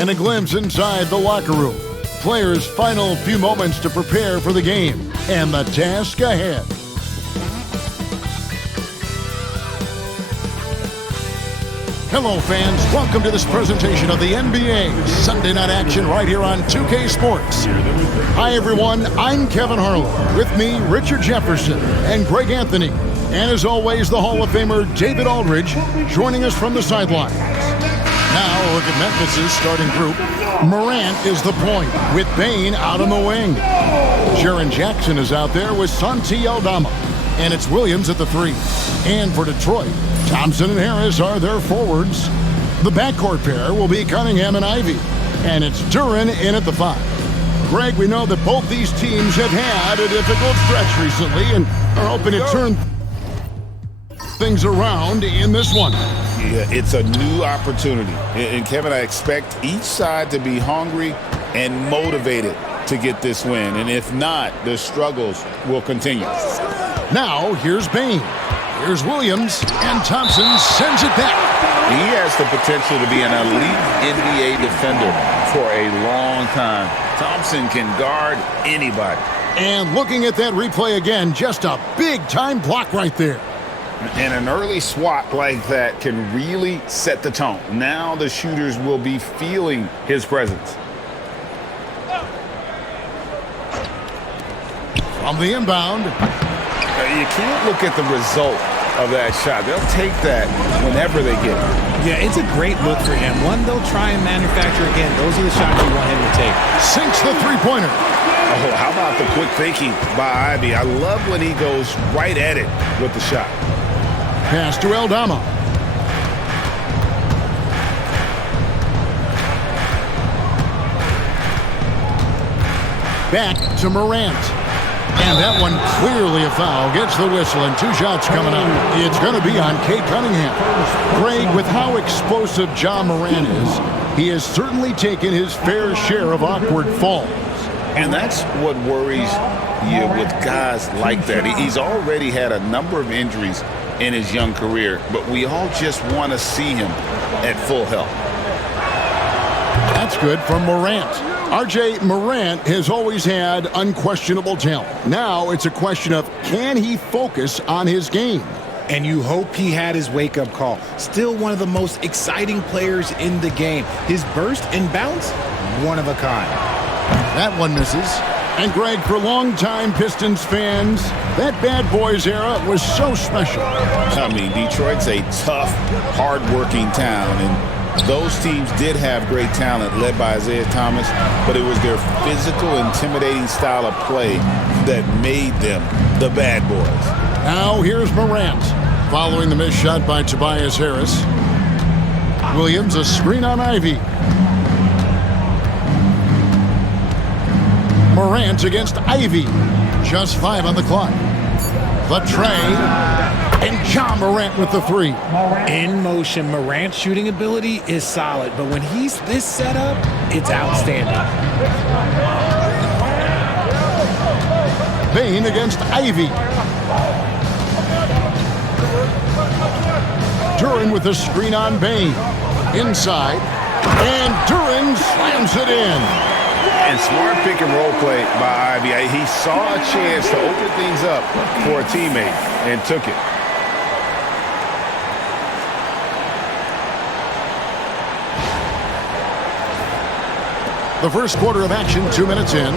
and a glimpse inside the locker room. Players' final few moments to prepare for the game and the task ahead. Hello, fans. Welcome to this presentation of the NBA Sunday Night Action right here on 2K Sports. Hi, everyone. I'm Kevin Harlan. With me, Richard Jefferson and Greg Anthony. And as always, the Hall of Famer David Aldridge joining us from the sidelines. Now, look at Memphis's starting group. Morant is the point, with Bane out on the wing. Jaren Jackson is out there with Santi Aldama. And it's Williams at the 3. And for Detroit, Thompson and Harris are their forwards. The backcourt pair will be Cunningham and Ivy. And it's Duren in at the 5. Greg, we know that both these teams have had a difficult stretch recently and are hoping to turn things around in this one. Yeah, it's a new opportunity. And Kevin, I expect each side to be hungry and motivated to get this win. And if not, the struggles will continue. Now, here's Bane. Here's Williams, and Thompson sends it back. He has the potential to be an elite NBA defender for a long time. Thompson can guard anybody. And looking at that replay again, just a big-time block right there. And an early swat like that can really set the tone. Now the shooters will be feeling his presence. From the inbound. You can't look at the result of that shot. They'll take that whenever they get it. Yeah, it's a great look for him. One they'll try and manufacture again. Those are the shots you want him to take. Sinks the three-pointer. Oh, how about the quick thinking by Ivy? I love when he goes right at it with the shot. Pass to Aldama. Back to Morant. And that one clearly a foul. Gets the whistle and 2 shots coming up. It's going to be on Cade Cunningham. Greg, with how explosive Ja Morant is, he has certainly taken his fair share of awkward falls. And that's what worries you with guys like that. He's already had a number of injuries in his young career, but we all just want to see him at full health. That's good from Morant. RJ, Morant has always had unquestionable talent. Now it's a question of, can he focus on his game? And you hope he had his wake-up call. Still one of the most exciting players in the game. His burst and bounce, one of a kind. That one misses. And Greg, for longtime Pistons fans, that bad boys era was so special. I mean, Detroit's a tough, hard-working town, and those teams did have great talent led by Isaiah Thomas, but it was their physical, intimidating style of play that made them the bad boys. Now here's Morant, following the missed shot by Tobias Harris. Williams, a screen on Ivy. Morant against Ivy. Just 5 on the clock. The tray. And Ja Morant with the 3. In motion, Morant's shooting ability is solid, but when he's this set up, it's outstanding. Bane against Ivy. Duren with a screen on Bane. Inside. And Duren slams it in. And smart pick and roll play by Ivy. He saw a chance to open things up for a teammate and took it. The first quarter of action, 2 minutes in.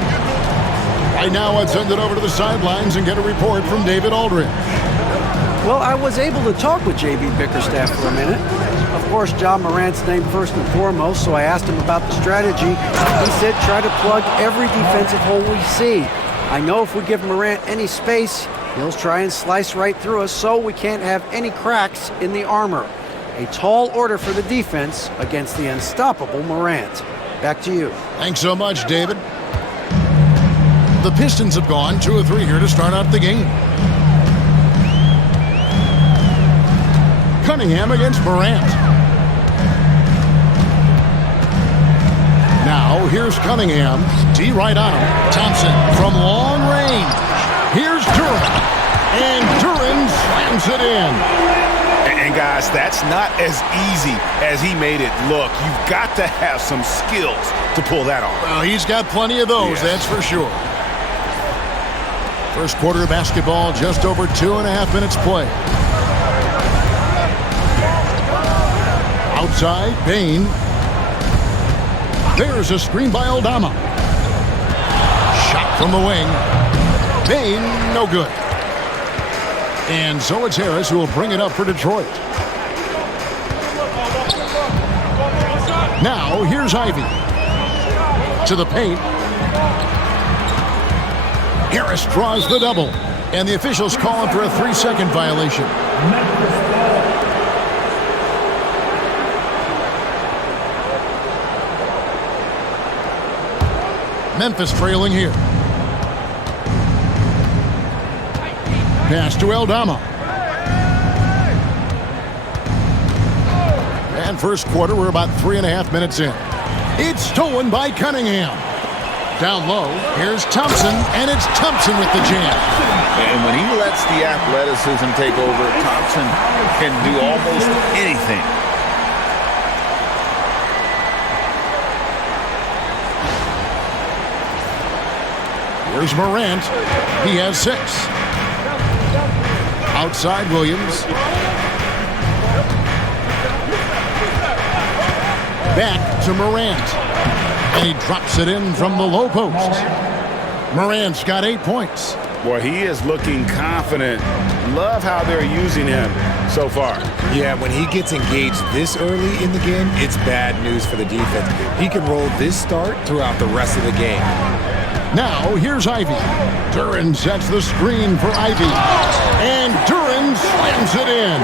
Right now, let's send it over to the sidelines and get a report from David Aldridge. Well, I was able to talk with J.B. Bickerstaff for a minute. Of course, Ja Morant's named first and foremost, so I asked him about the strategy. He said try to plug every defensive hole we see. I know if we give Morant any space, he'll try and slice right through us, so we can't have any cracks in the armor. A tall order for the defense against the unstoppable Morant. Back to you. Thanks so much, David. The Pistons have gone 2 of 3 here to start out the game. Cunningham against Morant. Now, here's Cunningham. D right on him. Thompson from long range. Here's Duren. And Duren slams it in. And guys, that's not as easy as he made it look. You've got to have some skills to pull that off. Well, he's got plenty of those, that's for sure. First quarter of basketball, just over 2.5 minutes play. Outside, Bain. There's a screen by Aldama. Shot from the wing. Bain, no good. And so it's Harris who will bring it up for Detroit. Now, here's Ivy. To the paint. Harris draws the double. And the officials call him for a 3-second violation. Memphis trailing here. Pass to Aldama. And first quarter, we're about 3.5 minutes in. It's stolen by Cunningham. Down low, here's Thompson, and it's Thompson with the jam. And when he lets the athleticism take over, Thompson can do almost anything. Here's Morant. He has 6. Outside Williams. Back to Morant. And he drops it in from the low post. Morant's got 8 points. Boy, he is looking confident. Love how they're using him so far. Yeah, when he gets engaged this early in the game, it's bad news for the defense. He can roll this start throughout the rest of the game. Now, here's Ivy. Duren sets the screen for Ivy. And Duren slams it in.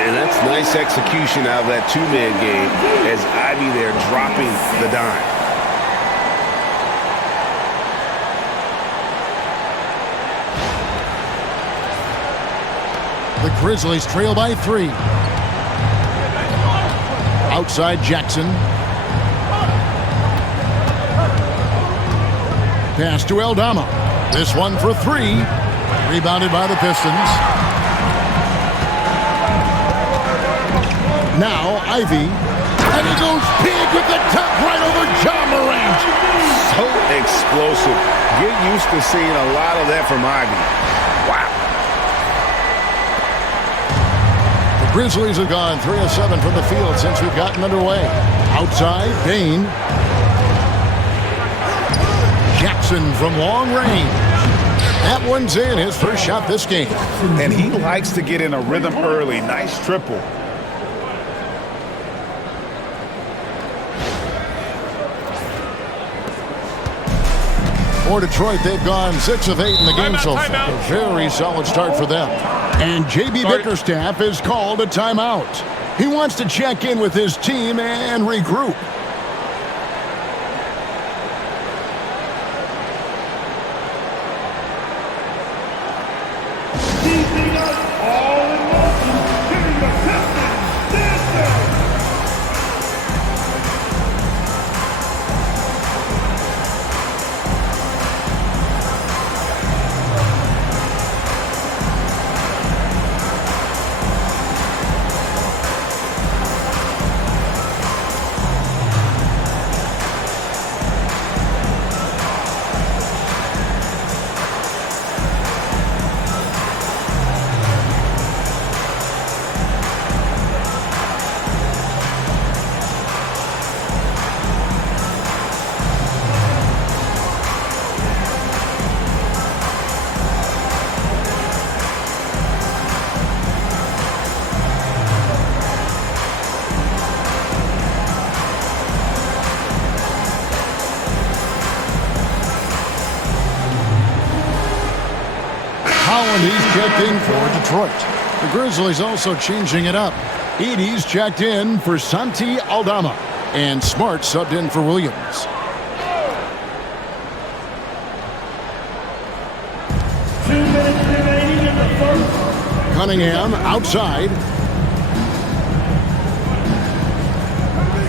And that's nice execution out of that two-man game as Ivy there dropping the dime. The Grizzlies trail by 3. Outside Jackson. Pass to Aldama. This one for 3. Rebounded by the Pistons. Now Ivy. And he goes big with the top right over John Morant. So explosive. Get used to seeing a lot of that from Ivy. Wow. The Grizzlies have gone 3 of 7 from the field since we've gotten underway. Outside, Bain. Jackson from long range. That one's in, his first shot this game. And he likes to get in a rhythm early. Nice triple. For Detroit, they've gone 6 of 8 in the game so far. A very solid start for them. And J.B. Bickerstaff has called a timeout. He wants to check in with his team and regroup. He's checked in for Detroit. The Grizzlies also changing it up. Edey's checked in for Santi Aldama. And Smart subbed in for Williams. Cunningham outside.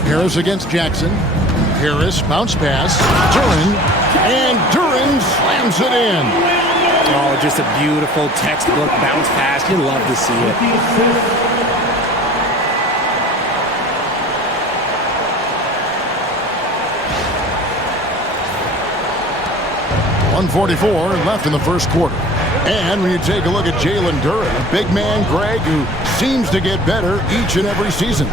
Harris against Jackson. Harris bounce pass. Duren. And Duren slams it in. Oh, just a beautiful textbook bounce pass. You love to see it. 1:44 left in the first quarter. And when you take a look at Jalen Duren, a big man, Greg, who seems to get better each and every season.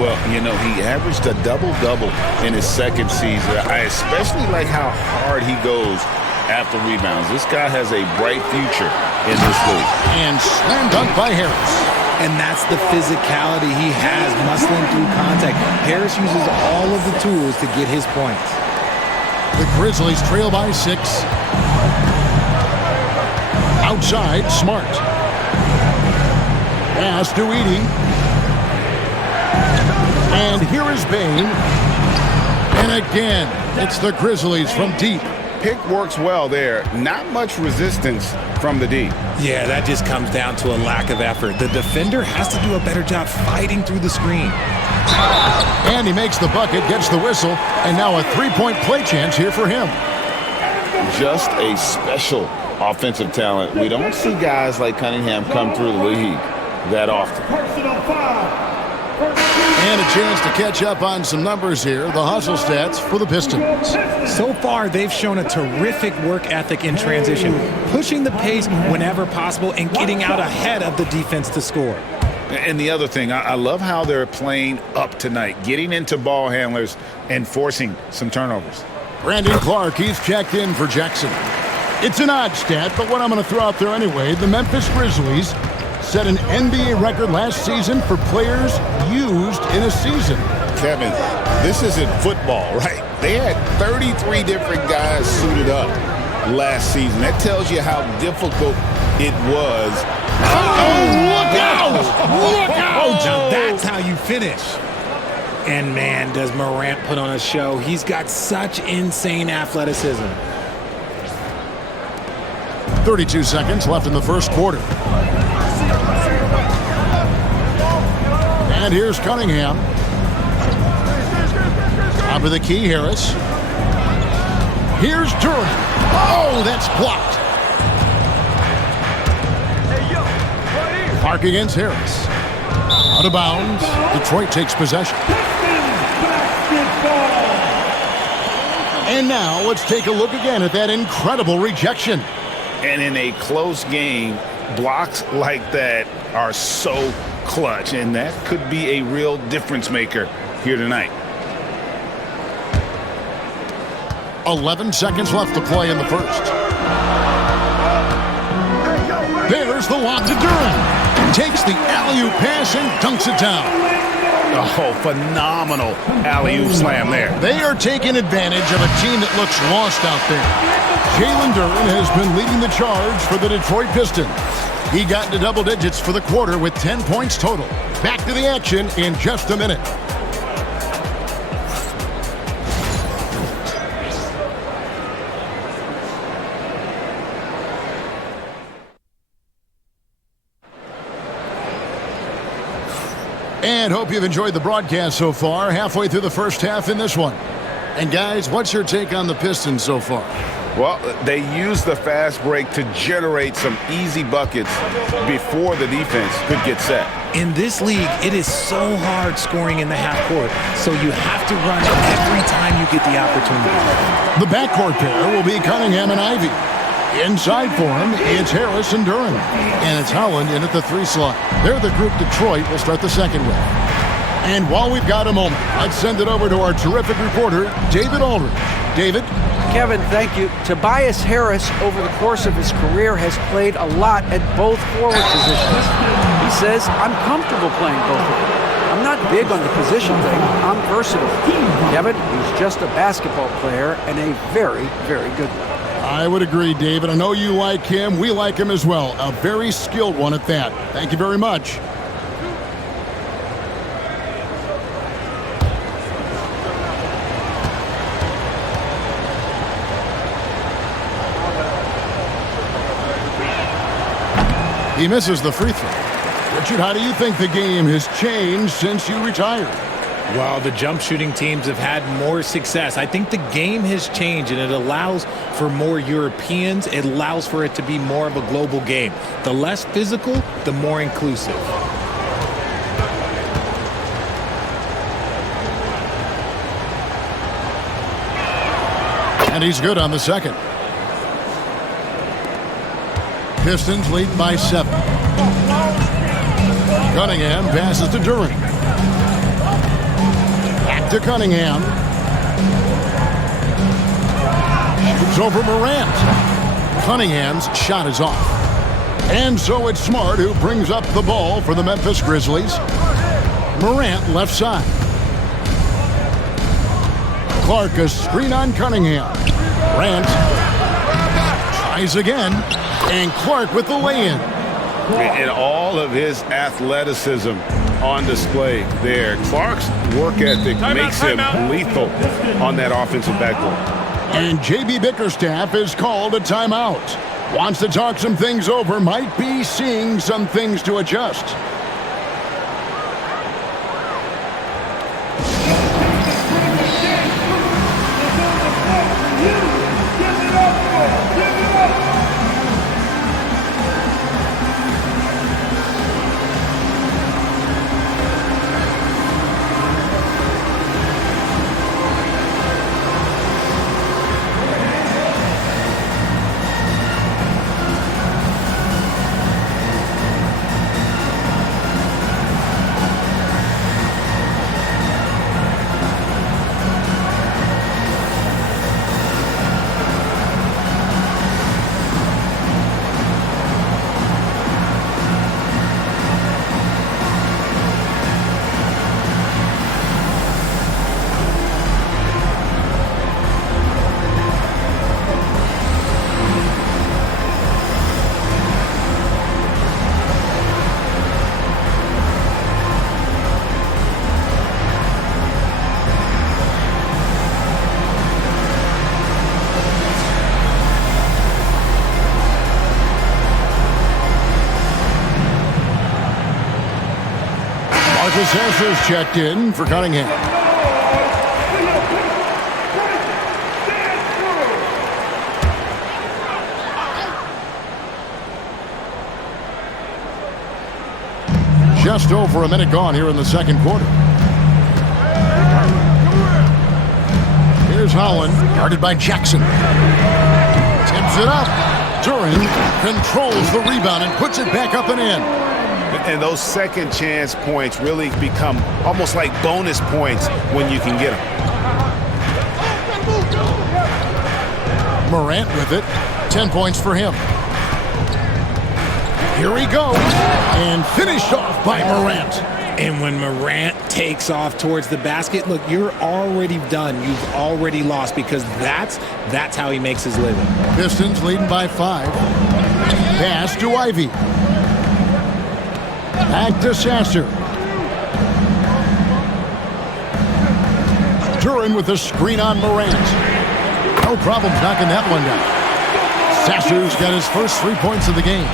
Well, you know, he averaged a double-double in his second season. I especially like how hard he goes after rebounds. This guy has a bright future in this league. And slam dunk by Harris. And that's the physicality he has, muscling through contact. Harris uses all of the tools to get his points. The Grizzlies trail by 6. Outside, Smart. Pass to Edey. And here is Bane. And again, it's the Grizzlies from deep. Pick works well there. Not much resistance from the D. Yeah, that just comes down to a lack of effort. The defender has to do a better job fighting through the screen. And he makes the bucket, gets the whistle, and now a three-point play chance here for him. Just a special offensive talent. We don't see guys like Cunningham come through the league that often. And a chance to catch up on some numbers here. The hustle stats for the Pistons. So far, they've shown a terrific work ethic in transition, pushing the pace whenever possible and getting out ahead of the defense to score. And the other thing, I love how they're playing up tonight, getting into ball handlers and forcing some turnovers. Brandon Clark, he's checked in for Jackson. It's an odd stat, but what I'm going to throw out there anyway, the Memphis Grizzlies set an NBA record last season for players used in a season. Kevin, this isn't football, right? They had 33 different guys suited up last season. That tells you how difficult it was. Oh, look out! Look out! Now that's how you finish. And man, does Morant put on a show. He's got such insane athleticism. 32 seconds left in the first quarter. And here's Cunningham. Top of the key, Harris. Here's Duren. Oh, that's blocked. Clark against Harris. Out of bounds. Detroit takes possession. And now let's take a look again at that incredible rejection. And in a close game, blocks like that are so clutch, and that could be a real difference maker here tonight. 11 seconds left to play in the first. There's the lob to Duren. Takes the alley-oop pass and dunks it down. Oh, phenomenal alley-oop slam there. They are taking advantage of a team that looks lost out there. Jalen Duren has been leading the charge for the Detroit Pistons. He got into double digits for the quarter with 10 points total. Back to the action in just a minute. And hope you've enjoyed the broadcast so far. Halfway through the first half in this one. And guys, what's your take on the Pistons so far? Well, they used the fast break to generate some easy buckets before the defense could get set. In this league, it is so hard scoring in the half court, so you have to run every time you get the opportunity. The backcourt pair will be Cunningham and Ivy. Inside for him, it's Harris and Duren. And it's Howland in at the 3 slot. They're the group Detroit will start the second with. And while we've got a moment, let's send it over to our terrific reporter, David Aldridge. David? Kevin, thank you. Tobias Harris, over the course of his career, has played a lot at both forward positions. He says, I'm comfortable playing both of them. I'm not big on the position thing. I'm versatile. Kevin, he's just a basketball player and a very, very good one. I would agree, David. I know you like him. We like him as well. A very skilled one at that. Thank you very much. He misses the free throw. Richard, how do you think the game has changed since you retired? Well, the jump shooting teams have had more success. I think the game has changed, and it allows for more Europeans. It allows for it to be more of a global game. The less physical, the more inclusive. And he's good on the second. Pistons lead by 7. Cunningham passes to Duran. Back to Cunningham. Shoots over Morant. Cunningham's shot is off. And so it's Smart who brings up the ball for the Memphis Grizzlies. Morant left side. Clark a screen on Cunningham. Morant tries again. And Clark with the lay-in. And all of his athleticism on display there. Clark's work ethic makes him lethal on that offensive backboard. And J.B. Bickerstaff is called a timeout. Wants to talk some things over, might be seeing some things to adjust. Sasser's checked in for Cunningham. Just over a minute gone here in the second quarter. Here's Holland, guarded by Jackson. Tips it up. Duran controls the rebound and puts it back up and in. And those second chance points really become almost like bonus points when you can get them. Morant with it. 10 points for him. Here he goes. And finished off by Morant. And when Morant takes off towards the basket, look, you're already done. You've already lost because that's how he makes his living. Pistons leading by 5. Pass to Ivy. Back to Sasser. Duran with the screen on Morant. No problem knocking that one down. Sasser's got his first 3 points of the game.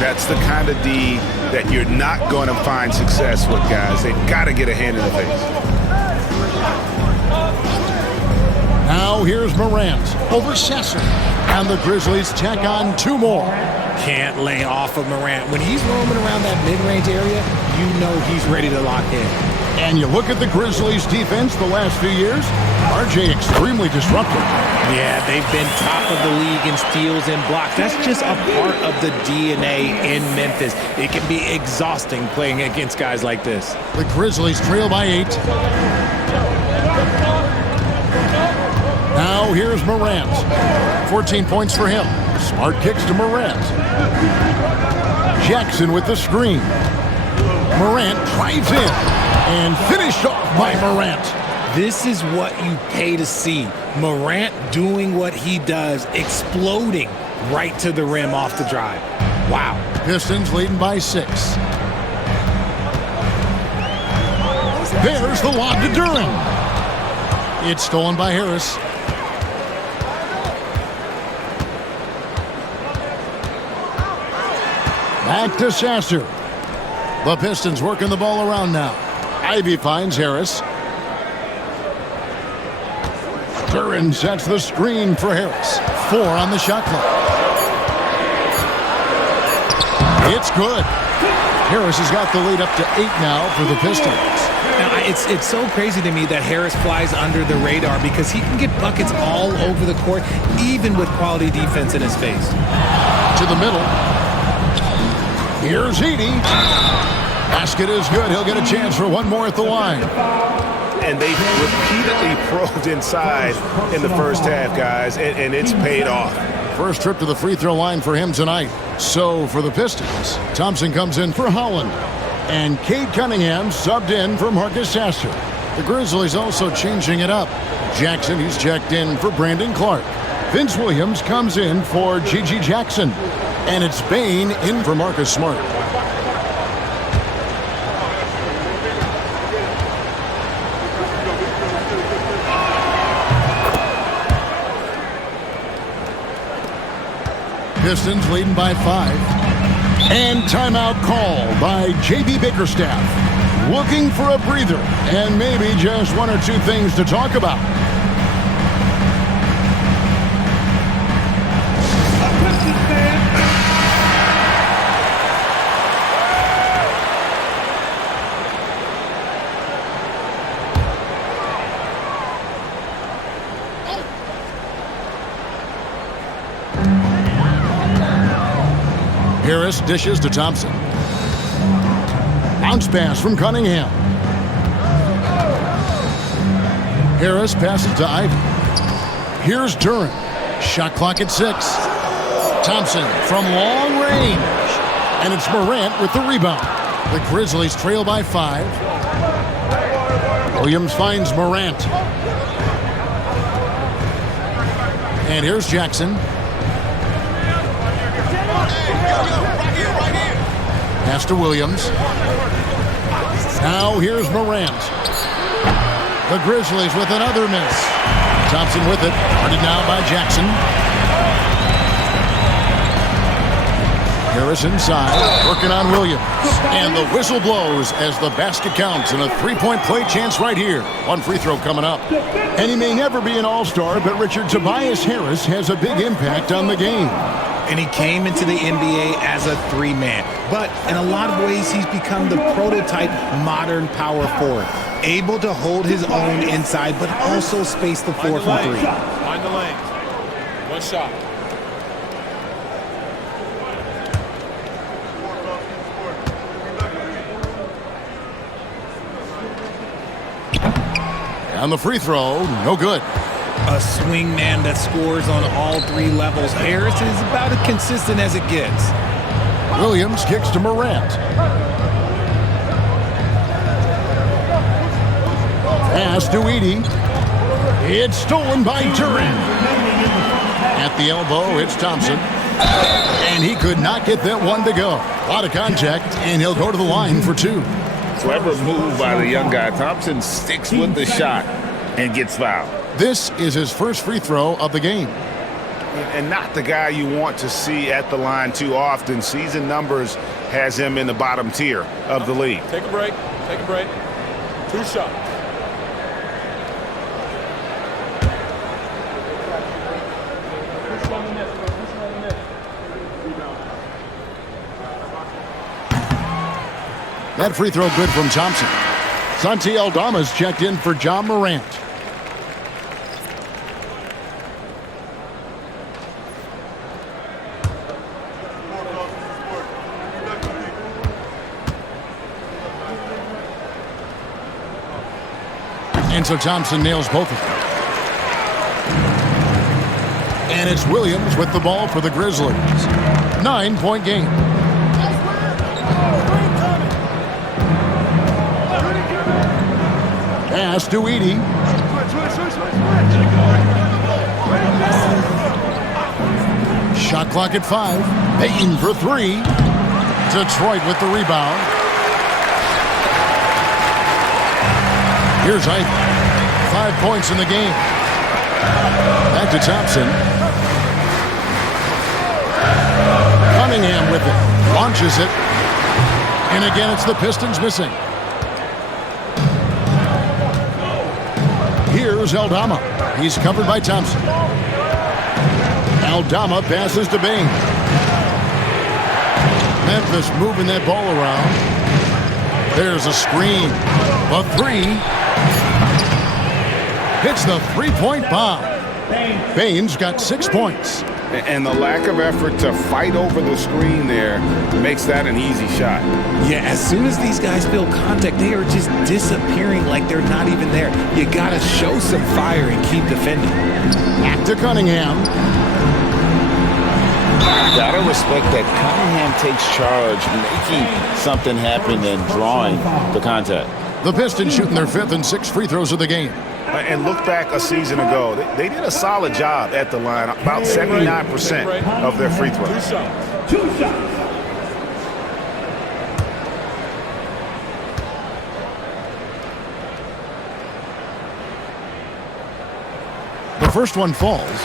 That's the kind of D that you're not going to find success with, guys. They've got to get a hand in the face. Now here's Morant over Sasser. And the Grizzlies tack on 2 more. Can't lay off of Morant. When he's roaming around that mid-range area, you know he's ready to lock in. And you look at the Grizzlies' defense the last few years, RJ extremely disruptive. Yeah, they've been top of the league in steals and blocks. That's just a part of the DNA in Memphis. It can be exhausting playing against guys like this. The Grizzlies trail by 8. Now here's Morant. 14 points for him. Smart kicks to Morant. Jackson with the screen. Morant drives in and finished off by Morant. This is what you pay to see. Morant doing what he does, exploding right to the rim off the drive. Wow. Pistons leading by 6. There's the lob to Duran. It's stolen by Harris. Back to Sasser. The Pistons working the ball around now. Ivy finds Harris. Duran sets the screen for Harris. 4 on the shot clock. It's good. Harris has got the lead up to 8 now for the Pistons. Now, it's so crazy to me that Harris flies under the radar because he can get buckets all over the court, even with quality defense in his face. To the middle. Here's Edey. Basket is good. He'll get a chance for one more at the line. And they repeatedly probed inside in the first half, guys, and it's paid off. First trip to the free throw line for him tonight. So for the Pistons, Thompson comes in for Holland. And Cade Cunningham subbed in for Marcus Sasser. The Grizzlies also changing it up. Jackson, he's checked in for Brandon Clark. Vince Williams comes in for Gigi Jackson. And it's Bane in for Marcus Smart. Pistons leading by 5. And timeout call by J.B. Bickerstaff. Looking for a breather and maybe just one or two things to talk about. Harris dishes to Thompson. Bounce pass from Cunningham. Harris passes to Ivey. Here's Duran. Shot clock at 6. Thompson from long range. And it's Morant with the rebound. The Grizzlies trail by 5. Williams finds Morant. And here's Jackson. Pass to Williams. Now here's Morant. The Grizzlies with another miss. Thompson with it. Guarded now by Jackson. Harris inside. Working on Williams. And the whistle blows as the basket counts and a three-point play chance right here. One free throw coming up. And he may never be an all-star, but Richard, Tobias Harris has a big impact on the game. And he came into the NBA as a 3-man. But in a lot of ways, he's become the prototype modern power forward. Able to hold his own inside, but also space the floor from 3. Find the lane. One shot. And the free throw, no good. A swing man that scores on all 3 levels. Harris is about as consistent as it gets. Williams kicks to Morant. Pass to Edey. It's stolen by Duran. At the elbow, it's Thompson. And he could not get that one to go. A lot of contact, and he'll go to the line for 2. Clever move by the young guy. Thompson sticks with the shot and gets fouled. This is his first free throw of the game. And not the guy you want to see at the line too often. Season numbers has him in the bottom tier of the league. Take a break. Take a break. 2 shots. That free throw good from Thompson. Santi Aldama's checked in for John Morant. And so Thompson nails both of them. And it's Williams with the ball for the Grizzlies. 9-point game. Pass to Edey. Shot clock at 5. Payton for 3. Detroit with the rebound. Here's Ivey. 5 points in the game. Back to Thompson. Cunningham with it. Launches it. And again, it's the Pistons missing. Here's Aldama. He's covered by Thompson. Aldama passes to Bane. Memphis moving that ball around. There's a screen. A 3. Hits the three-point bomb. Bane's got 6 points. And the lack of effort to fight over the screen there makes that an easy shot. Yeah, as soon as these guys feel contact, they are just disappearing like they're not even there. You got to show some fire and keep defending. Back to Cunningham. Gotta respect that Cunningham takes charge, making something happen and drawing the contact. The Pistons shooting their 5th and 6th free throws of the game. And look back a season ago, they did a solid job at the line, about 79% of their free throws. 2 shots. 2 shots. The first one falls.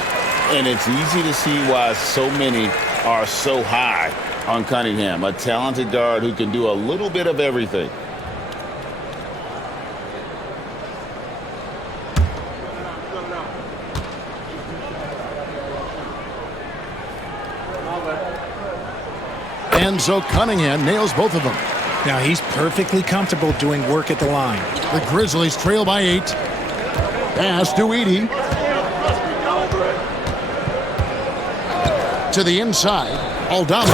And it's easy to see why so many are so high on Cunningham, a talented guard who can do a little bit of everything. And so Cunningham nails both of them. Now he's perfectly comfortable doing work at the line. The Grizzlies trail by 8. Pass to Edey. To the inside. Aldama.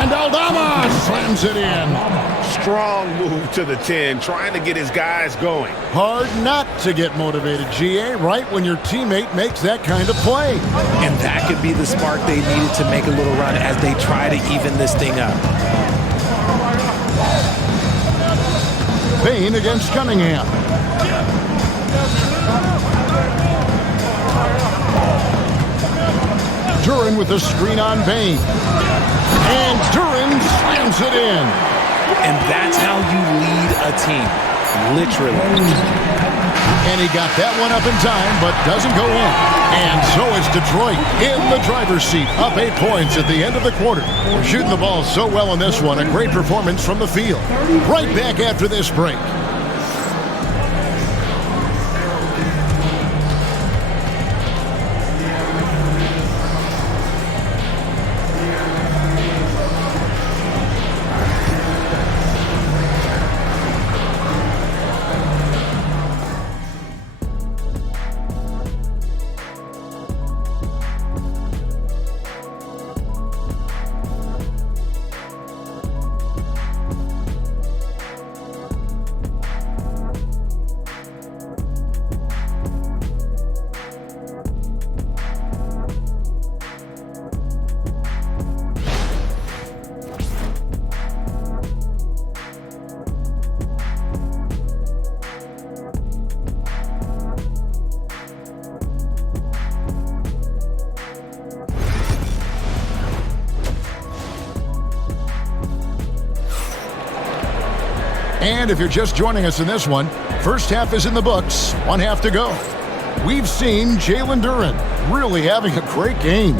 And Aldama slams it in. Strong move to the 10, trying to get his guys going. Hard not to get motivated, GA, right when your teammate makes that kind of play. And that could be the spark they needed to make a little run as they try to even this thing up. Payne against Cunningham. Duren with a screen on Payne. And Duren slams it in. And that's how you lead a team, literally. And he got that one up in time, but doesn't go in. And so is Detroit in the driver's seat, up 8 points at the end of the quarter. We're shooting the ball so well in this one, a great performance from the field. Right back after this break. And if you're just joining us in this one, first half is in the books, 1 half to go. We've seen Jalen Duren really having a great game.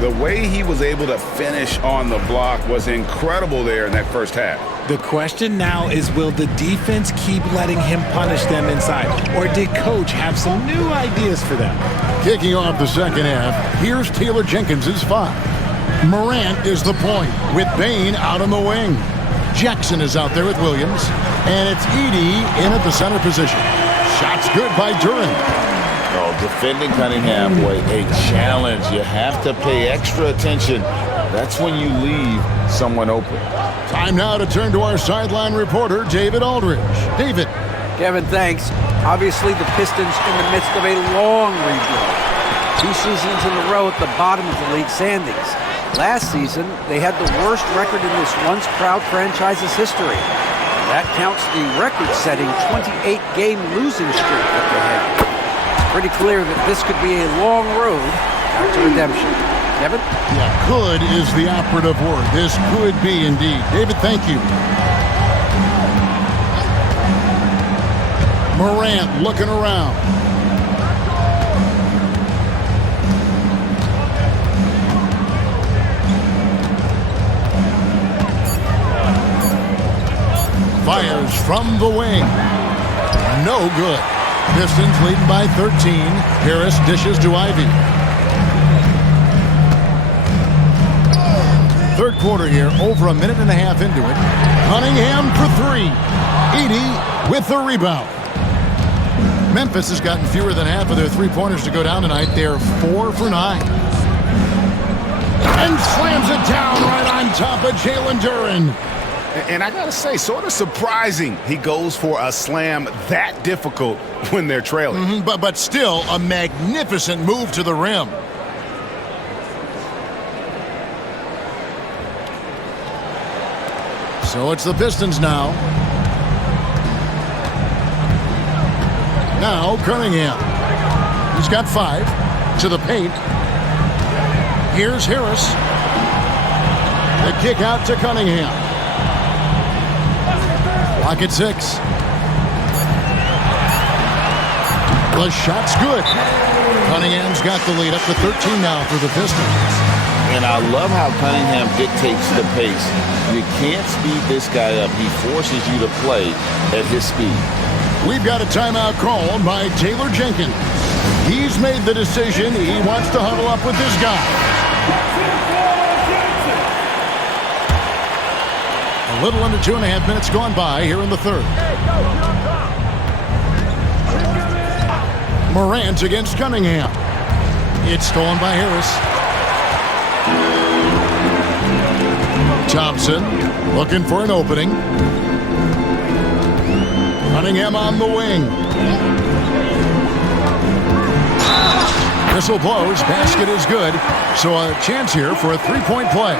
The way he was able to finish on the block was incredible there in that first half. The question now is, will the defense keep letting him punish them inside? Or did Coach have some new ideas for them? Kicking off the second half, here's Taylor Jenkins' 5. Morant is the point with Payne out on the wing. Jackson is out there with Williams, and it's Edey in at the center position. Shot's good by Duren. Oh, defending Cunningham, boy, a challenge. You have to pay extra attention. That's when you leave someone open. Time now to turn to our sideline reporter, David Aldridge. David. Kevin, thanks. Obviously, the Pistons in the midst of a long rebuild. 2 seasons in a row at the bottom of the league standings. Last season, they had the worst record in this once-proud franchise's history. That counts the record-setting 28-game losing streak that they had. It's pretty clear that this could be a long road back to redemption. Kevin? Yeah, could is the operative word. This could be indeed. David, thank you. Morant looking around. Fires from the wing. No good. Pistons leading by 13. Harris dishes to Ivy. Third quarter here, over a minute and a half into it. Cunningham for 3. Edey with the rebound. Memphis has gotten fewer than half of their three-pointers to go down tonight. They're 4 for 9. And slams it down right on top of Jalen Duren. And I got to say, sort of surprising he goes for a slam that difficult when they're trailing. But still a magnificent move to the rim. So it's the Pistons now. Now Cunningham. He's got 5 to the paint. Here's Harris. The kick out to Cunningham. Lock at 6. The shot's good. Cunningham's got the lead up to 13 now for the Pistons. And I love how Cunningham dictates the pace. You can't speed this guy up. He forces you to play at his speed. We've got a timeout called by Taylor Jenkins. He's made the decision. He wants to huddle up with this guy. A little under 2.5 minutes gone by here in the third. Morant against Cunningham. It's stolen by Harris. Thompson looking for an opening. Cunningham on the wing. Whistle blows. Basket is good. So a chance here for a three-point play.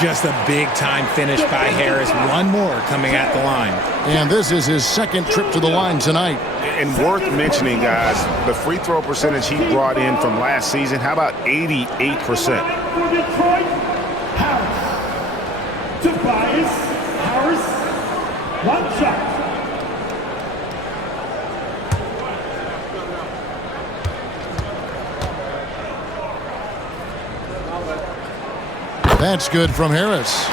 Just a big-time finish by Harris. One more coming at the line. And this is his second trip to the line tonight. And worth mentioning, guys, the free throw percentage he brought in from last season, how about 88%? Detroit, Tobias Harris, 1 shot. That's good from Harris.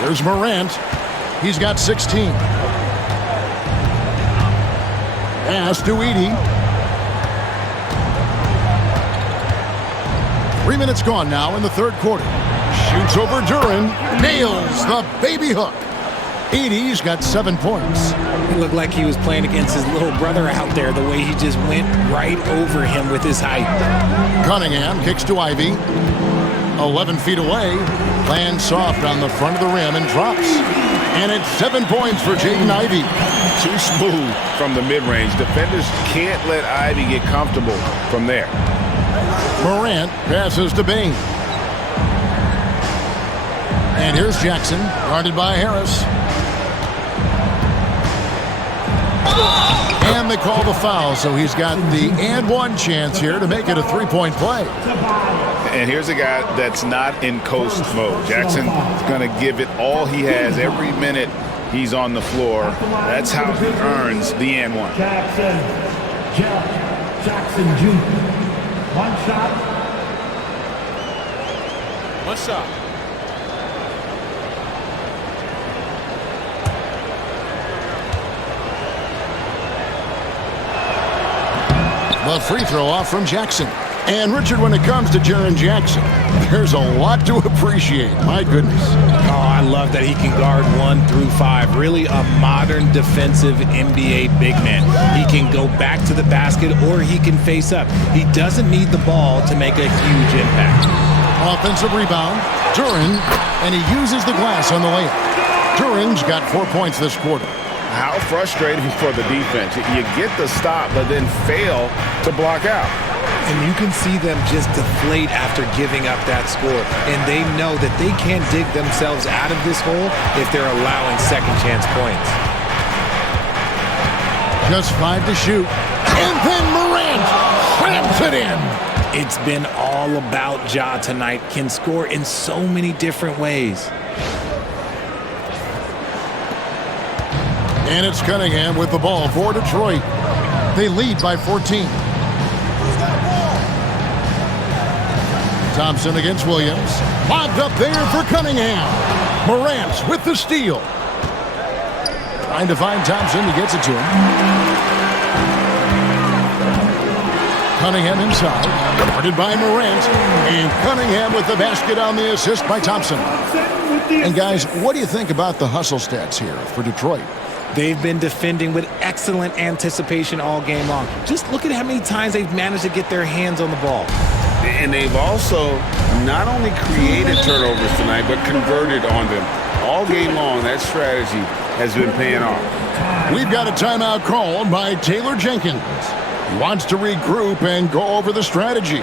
Here's Morant. He's got 16. Pass to Edey. 3 minutes gone now in the third quarter. Shoots over Duren. Nails the baby hook. Edey's got 7 points. It looked like he was playing against his little brother out there, the way he just went right over him with his height. Cunningham kicks to Ivey. 11 feet away. Lands soft on the front of the rim and drops. And it's 7 points for Jaden Ivey. Too smooth from the mid-range. Defenders can't let Ivey get comfortable from there. Morant passes to Bain. And here's Jackson, guarded by Harris. And they call the foul, so he's got the and one chance here to make it a three-point play. And here's a guy that's not in coast mode. Jackson's going to give it all he has every minute he's on the floor. That's how he earns the and one. Jackson Jr. 1 shot. 1 shot. The free throw off from Jackson. And Richard, when it comes to Jaren Jackson, there's a lot to appreciate. My goodness. Oh, I love that he can guard 1 through 5. Really a modern defensive NBA big man. He can go back to the basket or he can face up. He doesn't need the ball to make a huge impact. Offensive rebound. Duren, and he uses the glass on the layup. Duren's got 4 points this quarter. How frustrating for the defense. You get the stop, but then fail to block out. And you can see them just deflate after giving up that score. And they know that they can't dig themselves out of this hole if they're allowing second chance points. Just 5 to shoot. And then Morant slams it in. It's been all about Ja tonight. Can score in so many different ways. And it's Cunningham with the ball for Detroit. They lead by 14. Thompson against Williams. Lobbed up there for Cunningham. Morant with the steal. Trying to find Thompson. He gets it to him. Cunningham inside. Guarded by Morant. And Cunningham with the basket on the assist by Thompson. And guys, what do you think about the hustle stats here for Detroit? They've been defending with excellent anticipation all game long. Just look at how many times they've managed to get their hands on the ball. And they've also not only created turnovers tonight, but converted on them. All game long, that strategy has been paying off. We've got a timeout called by Taylor Jenkins. He wants to regroup and go over the strategy.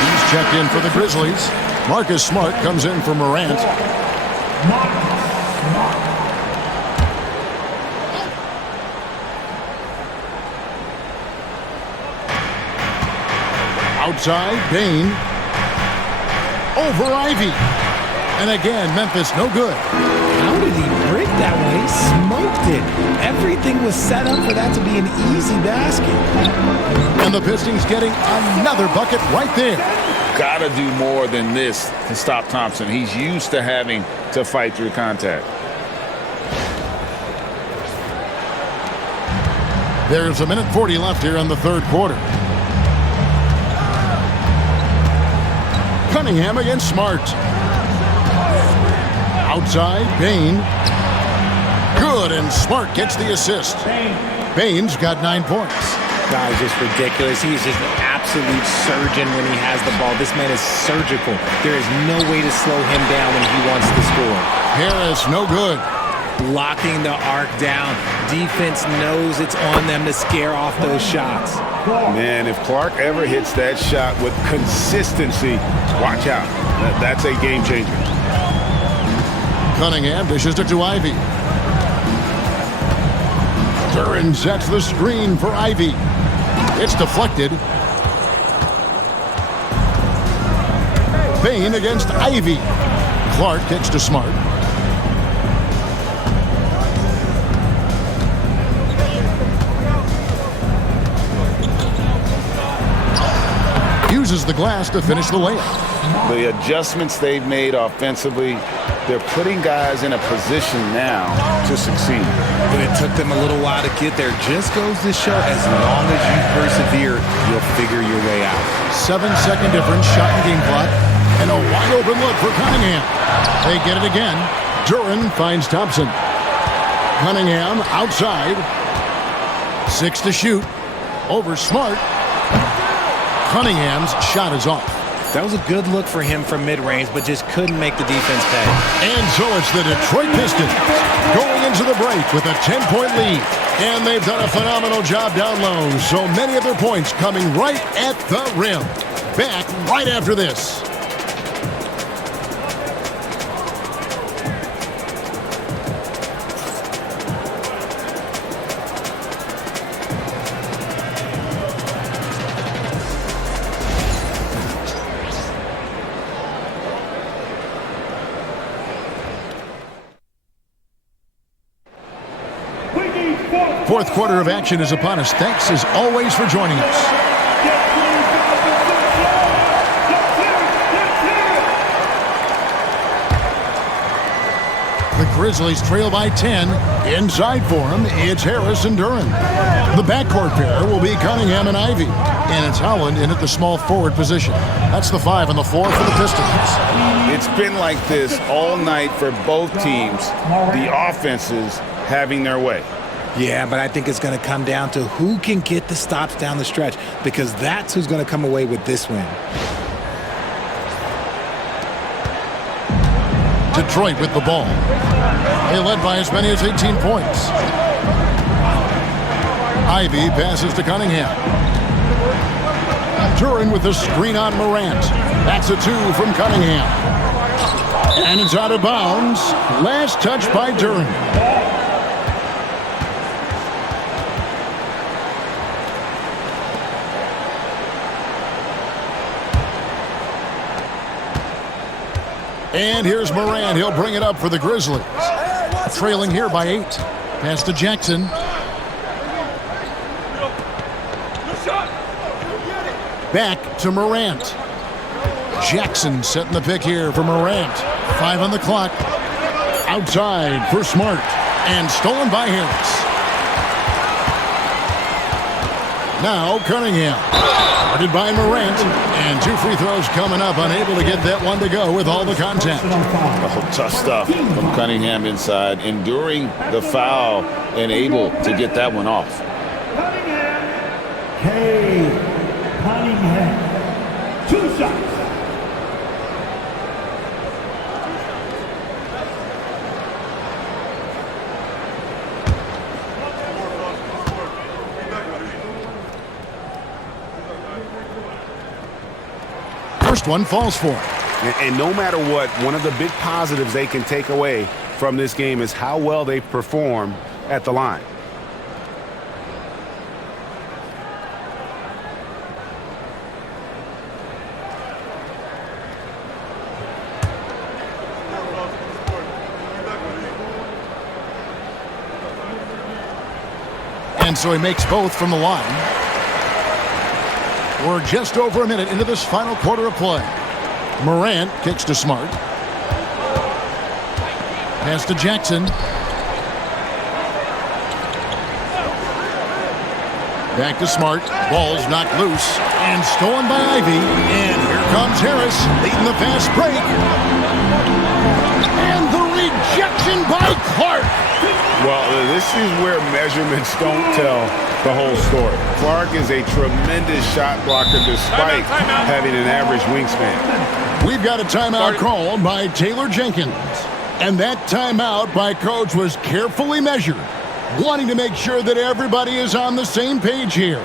He's checked in for the Grizzlies. Marcus Smart comes in for Morant. Outside, Bain. Over Ivy. And again, Memphis no good. How did he break that one? He smoked it. Everything was set up for that to be an easy basket. And the Pistons getting another bucket right there. Got to do more than this to stop Thompson. He's used to having to fight through contact. There's 1:40 left here in the third quarter. Cunningham against Smart. Outside, Bain. Good, and Smart gets the assist. Bain's got 9 points. Guy's just ridiculous. He's just an absolute surgeon when he has the ball. This man is surgical. There is no way to slow him down when he wants to score. Harris, no good. Locking the arc down. Defense knows it's on them to scare off those shots. Man, if Clark ever hits that shot with consistency, watch out. That's a game changer. Cunningham dishes it to Ivy. Duran sets the screen for Ivy. It's deflected. Bain against Ivy. Clark gets to Smart. Uses the glass to finish the layup. The adjustments they've made offensively, they're putting guys in a position now to succeed. But it took them a little while to get there. Just goes to show, as long as you persevere, you'll figure your way out. 7-second difference, shot and game clock, and a wide open look for Cunningham. They get it again. Duran finds Thompson. Cunningham outside. 6 to shoot. Over Smart. Cunningham's shot is off. That was a good look for him from mid-range, but just couldn't make the defense pay. And so it's the Detroit Pistons going into the break with a 10-point lead. And they've done a phenomenal job down low. So many of their points coming right at the rim. Back right after this. Fourth quarter of action is upon us. Thanks as always for joining us. The Grizzlies trail by 10. Inside for him, it's Harris and Duran. The backcourt pair will be Cunningham and Ivy. And it's Howland in at the small forward position. That's the 5 on the floor for the Pistons. It's been like this all night for both teams. The offenses having their way. Yeah, but I think it's going to come down to who can get the stops down the stretch, because that's who's going to come away with this win. Detroit with the ball. They led by as many as 18 points. Ivy passes to Cunningham. Duren with the screen on Morant. That's a 2 from Cunningham. And it's out of bounds. Last touch by Duren. And here's Morant. He'll bring it up for the Grizzlies. Trailing here by 8. Pass to Jackson. Back to Morant. Jackson setting the pick here for Morant. 5 on the clock. Outside for Smart. And stolen by Harris. Now Cunningham. Guarded by Morant. And 2 free throws coming up. Unable to get that one to go with all the contact. Oh, tough stuff from Cunningham inside. Enduring the foul and able to get that one off. Cunningham. 2 shots. First one falls for him. And no matter what, one of the big positives they can take away from this game is how well they perform at the line. And so he makes both from the line. We're just over a minute into this final quarter of play. Morant kicks to Smart. Pass to Jackson. Back to Smart. Ball's knocked loose and stolen by Ivy. And here comes Harris leading the fast break. And the rejection by Clark. Well, this is where measurements don't tell the whole story. Clark is a tremendous shot blocker despite having an average wingspan. We've got a timeout called by Taylor Jenkins. And that timeout by Coach was carefully measured, wanting to make sure that everybody is on the same page here.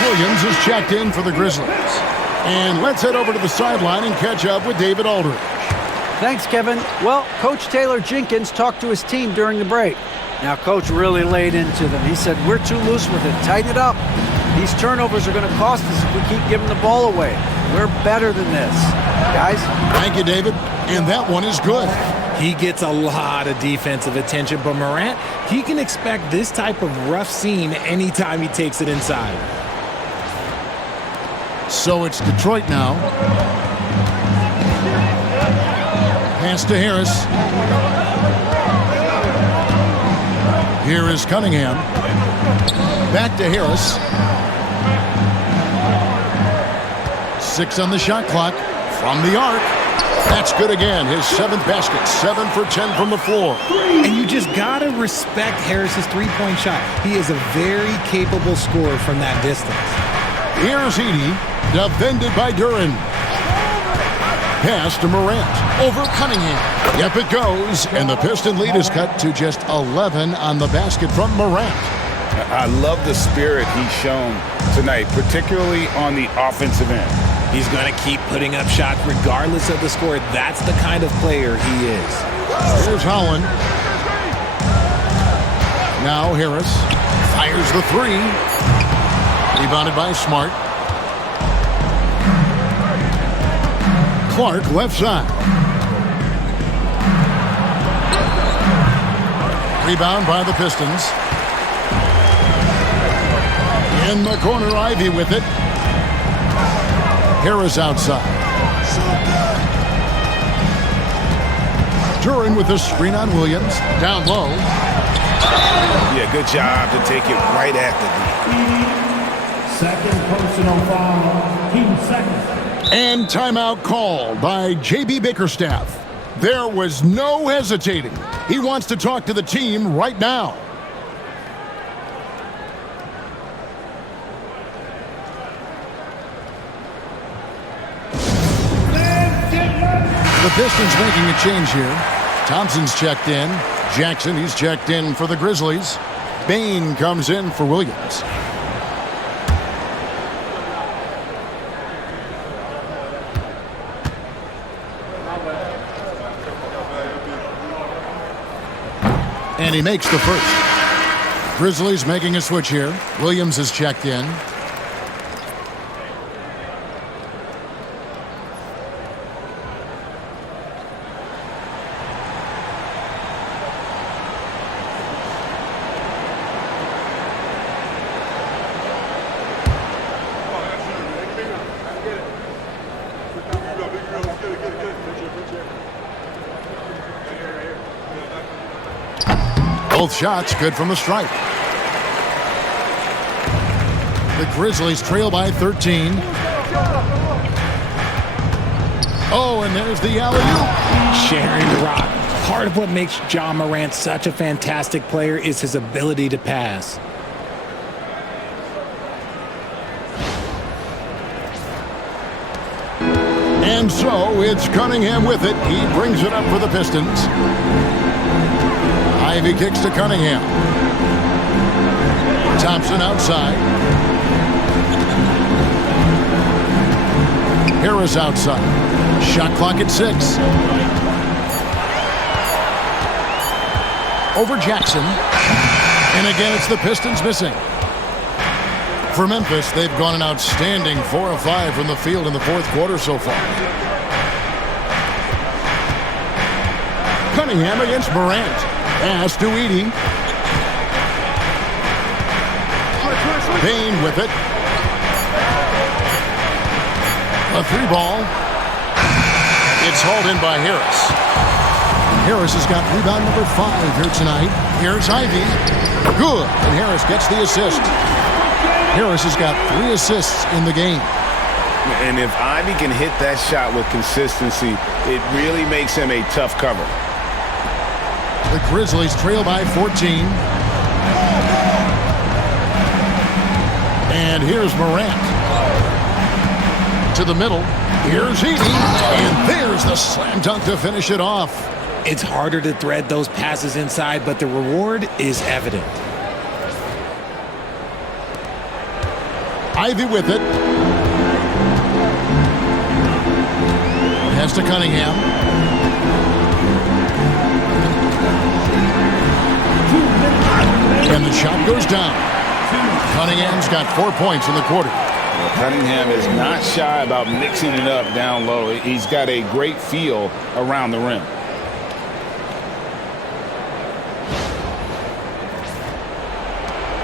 Williams is checked in for the Grizzlies. And let's head over to the sideline and catch up with David Aldridge. Thanks, Kevin. Well, Coach Taylor Jenkins talked to his team during the break. Now, Coach really laid into them. He said, we're too loose with it. Tighten it up. These turnovers are going to cost us if we keep giving the ball away. We're better than this. Guys? Thank you, David. And that one is good. He gets a lot of defensive attention, but Morant, he can expect this type of rough scene anytime he takes it inside. So it's Detroit now. Pass to Harris. Here is Cunningham. Back to Harris. 6 on the shot clock. From the arc. That's good again. His 7th basket. 7 for 10 from the floor. And you just got to respect Harris's three-point shot. He is a very capable scorer from that distance. Here's Edey. Defended by Duren. Pass to Morant. Over Cunningham. Yep, it goes. And the Piston lead is cut to just 11 on the basket from Morant. I love the spirit he's shown tonight, particularly on the offensive end. He's going to keep putting up shots regardless of the score. That's the kind of player he is. Here's Holland. Now Harris fires the three. Rebounded by Smart. Clark left side. Rebound by the Pistons. In the corner, Ivy with it. Harris outside. Duran with the screen on Williams. Down low. Yeah, good job to take it right at the knee. Second personal foul. Team second. And timeout called by J.B. Bickerstaff. There was no hesitating. He wants to talk to the team right now. The Pistons making a change here. Thompson's checked in. Jackson, he's checked in for the Grizzlies. Bain comes in for Williams. And he makes the first. Grizzlies making a switch here. Williams is checked in. Both shots good from the stripe. The Grizzlies trail by 13. Oh, and there's the alley-oop. Sharing the rock. Part of what makes Ja Morant such a fantastic player is his ability to pass. And so it's Cunningham with it. He brings it up for the Pistons. Ivy kicks to Cunningham. Thompson outside. Harris outside. Shot clock at 6. Over Jackson. And again, it's the Pistons missing. For Memphis, they've gone an outstanding 4 of 5 from the field in the fourth quarter so far. Cunningham against Morant. Pass to Edey. Bain with it. A 3-ball. It's hauled in by Harris. Harris has got rebound number 5 here tonight. Here's Ivy. Good. And Harris gets the assist. Harris has got 3 assists in the game. And if Ivy can hit that shot with consistency, it really makes him a tough cover. The Grizzlies trail by 14. And here's Morant. To the middle. Here's Edey. And there's the slam dunk to finish it off. It's harder to thread those passes inside, but the reward is evident. Ivy with it. Pass to Cunningham. And the shot goes down. Cunningham's got 4 points in the quarter. Well, Cunningham is not shy about mixing it up down low. He's got a great feel around the rim.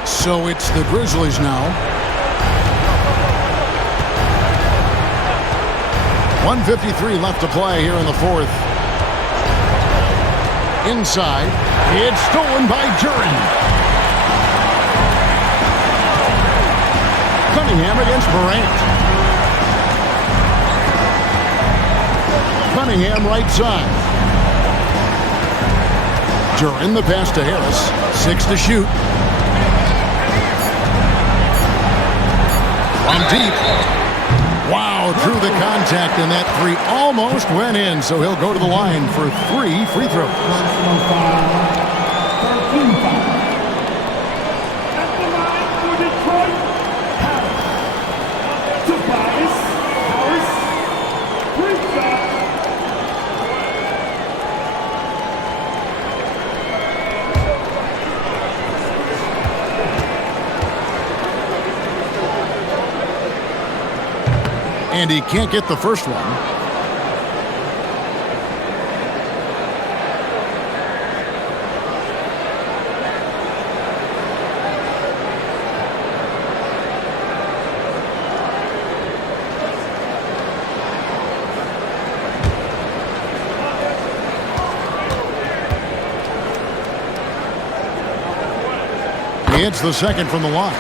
So it's the Grizzlies now. 1:53 left to play here in the fourth. Inside. It's stolen by Duran. Cunningham against Morant. Cunningham right side. Duran the pass to Harris. 6 to shoot. From deep. Wow, through the contact, and that 3 almost went in, so he'll go to the line for 3 free throws. And he can't get the first one. He hits the second from the line.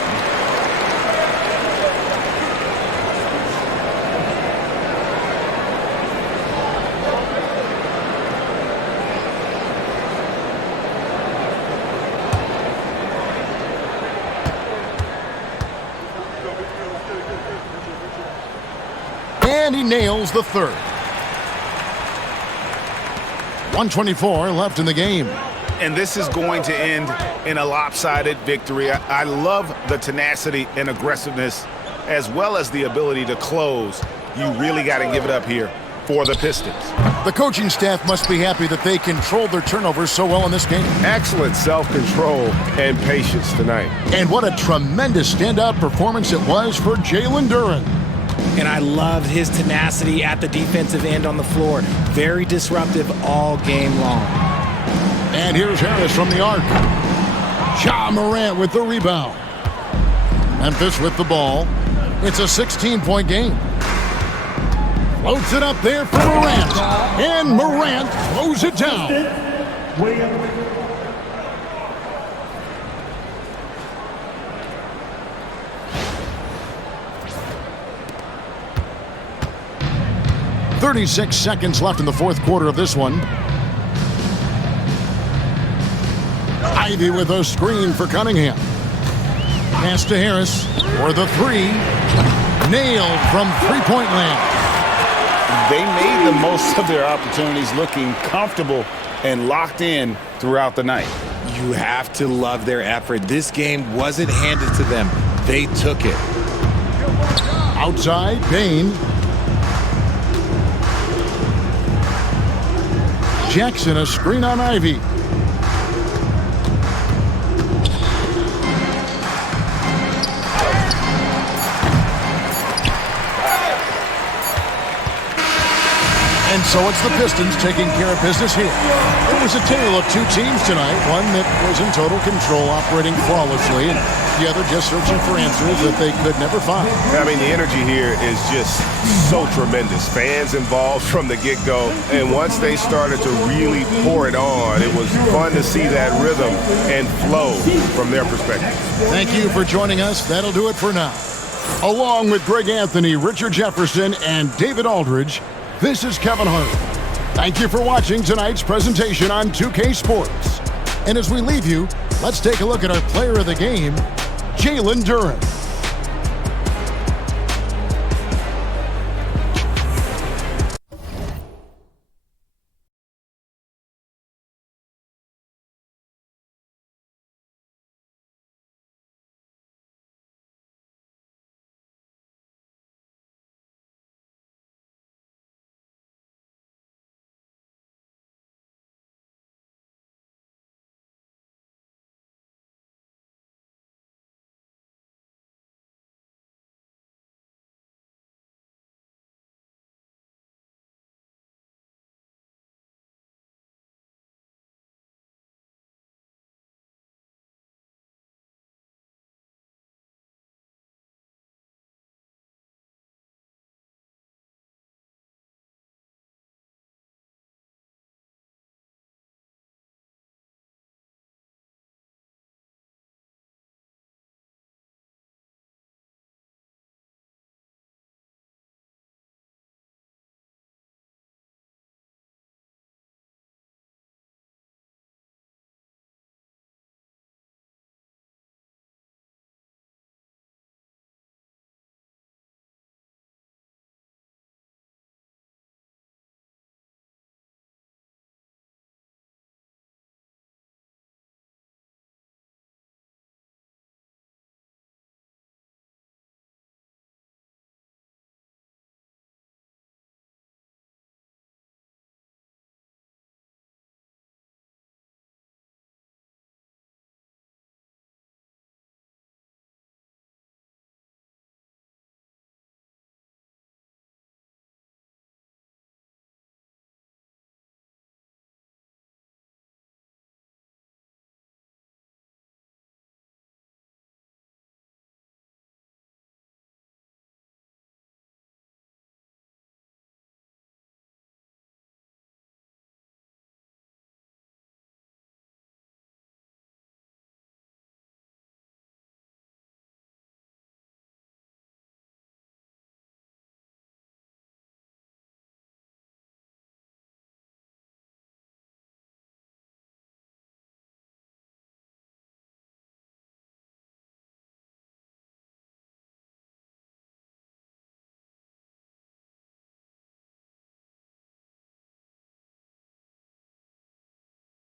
And he nails the third. 1:24 left in the game. And this is going to end in a lopsided victory. I love the tenacity and aggressiveness as well as the ability to close. You really got to give it up here for the Pistons. The coaching staff must be happy that they controlled their turnovers so well in this game. Excellent self-control and patience tonight. And what a tremendous standout performance it was for Jalen Duren. And I loved his tenacity at the defensive end on the floor. Very disruptive all game long. And here's Harris from the arc. Ja Morant with the rebound. Memphis with the ball. It's a 16-point game. Floats it up there for Morant. And Morant throws it down. Williams. 36 seconds left in the fourth quarter of this one. Ivy with a screen for Cunningham. Pass to Harris for the three. Nailed from three-point land. They made the most of their opportunities, looking comfortable and locked in throughout the night. You have to love their effort. This game wasn't handed to them. They took it. Outside, Bain. Jackson, a screen on Ivy. And so it's the Pistons taking care of business here. It was a tale of two teams tonight. One that was in total control, operating flawlessly, and the other just searching for answers that they could never find. I mean, the energy here is just so tremendous. Fans involved from the get-go, and once they started to really pour it on, it was fun to see that rhythm and flow from their perspective. Thank you for joining us. That'll do it for now. Along with Greg Anthony, Richard Jefferson, and David Aldridge, this is Kevin Harlan. Thank you for watching tonight's presentation on 2K Sports. And as we leave you, let's take a look at our player of the game, Jalen Duren.